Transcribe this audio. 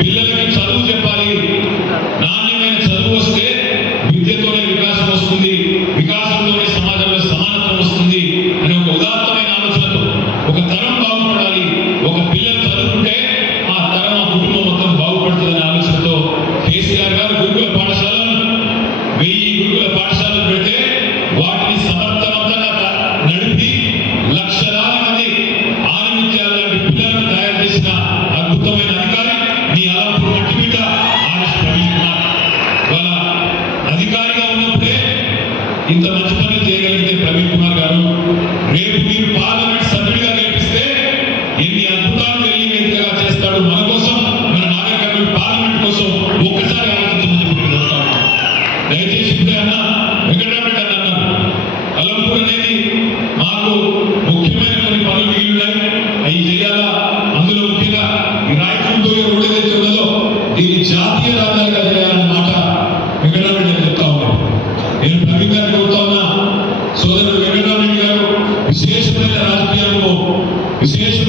పిల్లలకి చదువు చెప్పాలి. నాణ్యమైన చదువు వస్తే విద్యతోనే వికాసం వస్తుంది. వికాసం ఇంత మంచి పని చేయగలిగితే ప్రవీణ్ కుమార్ గారు రేపు మీరు పార్లమెంట్ సభ్యుడిగా గెలిపిస్తే ఎన్ని అద్భుతాలు వెళ్ళి వేదికగా చేస్తాడు మన కోసం మన నాగర్ పార్లమెంట్ కోసం ఒక్కసారి ఆలోచించమని చెప్పి దయచేసి అన్న అన్న అలంపూర్ అనేది మాకు ముఖ్యమైన కొన్ని పనులు మిగిలినాయి అవి చేయాలా? అందులో ముఖ్యంగా ఈ రాయచూరు ఏదైతే ఉన్నదో దీన్ని చాలా Você